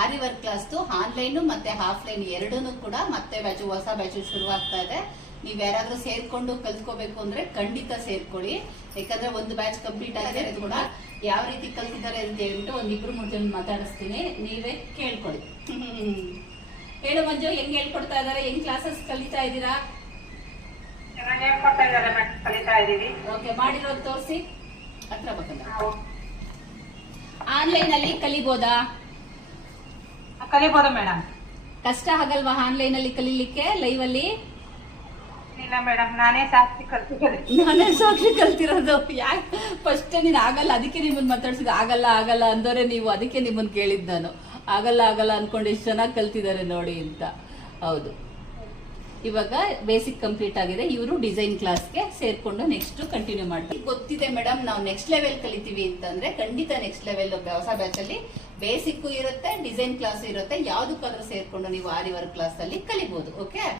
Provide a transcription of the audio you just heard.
ಆರಿ work class online ಮತ್ತೆ offline ಎರಡೂ ಕೂಡ ಮತ್ತೆ ಬ್ಯಾಚು ಹೊಸ ಶುರು ಶುರುವಾಗ್ತಾ ಇದೆ. ನೀವ್ ಯಾರಾದ್ರೂ ಸೇರ್ಕೊಂಡು ಕಲ್ತ್ಕೋಬೇಕು ಅಂದ್ರೆ ಖಂಡಿತ ಸೇರ್ಕೊಳ್ಳಿ. ಯಾಕಂದ್ರೆ ಒಂದು ಬ್ಯಾಚ್ ಕಂಪ್ಲೀಟ್ ಆಗಿದೆ ಕೂಡ ಯಾವ ರೀತಿ ಕಲ್ತಿದ್ದಾರೆ ಅಂತ ಹೇಳ್ಬಿಟ್ಟು ಒಂದಿಬ್ರು ಮೂರು ಜನ ಮಾತಾಡಿಸ್ತೀನಿ. ನೀವೇ ಕೇಳ್ಕೊಳ್ಳಿ. ಹೇಳು ಮಂಜು ಹೆಂಗ್ ಹೇಳ್ಕೊಡ್ತಾ ಇದಾರೆ ಹೆಂಗ್ ಕ್ಲಾಸಸ್ ಕಲಿತಾ ಇದ್ದೀರಾ? ಇದ್ದಾರೆ ಕಲಿತಾ ಇದೀವಿ ಓಕೆ ಮಾಡಿರೋದು ತೋರಿಸಿ. ಹತ್ರ ಆನ್ಲೈನ್ ಅಲ್ಲಿ ಕಲಿಬೋದಾ? ಕಲಿಬೋದು ಮೇಡಮ್. ಕಷ್ಟ ಆಗಲ್ವಾ ಆನ್ಲೈನ್ ಅಲ್ಲಿ ಕಲೀಲಿಕ್ಕೆ ಲೈವ್ ಅಲ್ಲಿ ಇಲ್ಲ ಮೇಡಮ್ ನಾನೇ ಸಾಕ್ಷಿ ಕಲ್ತಿರೋದು. ನಾನೇ ಸಾಕ್ಷಿ ಕಲ್ತಿರೋದು. ಯಾಕೆ? ಫಸ್ಟ್ ನೀನ್ ಆಗಲ್ಲ ಅದಕ್ಕೆ ನಿಮ್ಮನ್ನ ಮಾತಾಡ್ಸಿದ ಆಗಲ್ಲ ಆಗಲ್ಲ ಅಂದೋರೆ ನೀವು ಅದಕ್ಕೆ ನಿಮ್ಮನ್ನ ಕೇಳಿದ್ ನಾನು. ಆಗಲ್ಲ ಆಗಲ್ಲ ಅನ್ಕೊಂಡು ಎಷ್ಟು ಚೆನ್ನಾಗಿ ಕಲ್ತಿದ್ದಾರೆ ನೋಡಿ ಅಂತ. ಹೌದು. ಇವಾಗ ಬೇಸಿಕ್ ಕಂಪ್ಲೀಟ್ ಆಗಿದೆ. ಇವರು ಡಿಸೈನ್ ಕ್ಲಾಸ್ಗೆ ಸೇರ್ಕೊಂಡು ನೆಕ್ಸ್ಟ್ ಕಂಟಿನ್ಯೂ ಮಾಡ್ತೀವಿ. ಗೊತ್ತಿದೆ ಮೇಡಮ್ ನಾವು ನೆಕ್ಸ್ಟ್ ಲೆವೆಲ್ ಕಲಿತೀವಿ ಅಂತಂದ್ರೆ ಖಂಡಿತ ನೆಕ್ಸ್ಟ್ ಲೆವೆಲ್ ಹೊಸ ಬ್ಯಾಚ್ ಅಲ್ಲಿ ಬೇಸಿಕ್ ಇರುತ್ತೆ ಡಿಸೈನ್ ಕ್ಲಾಸ್ ಇರುತ್ತೆ. ಯಾವ್ದಕ್ಕಾದ್ರೂ ಸೇರ್ಕೊಂಡು ನೀವು ಆರಿವರ್ ಕ್ಲಾಸ್ ಅಲ್ಲಿ ಕಲಿಬಹುದು ಓಕೆ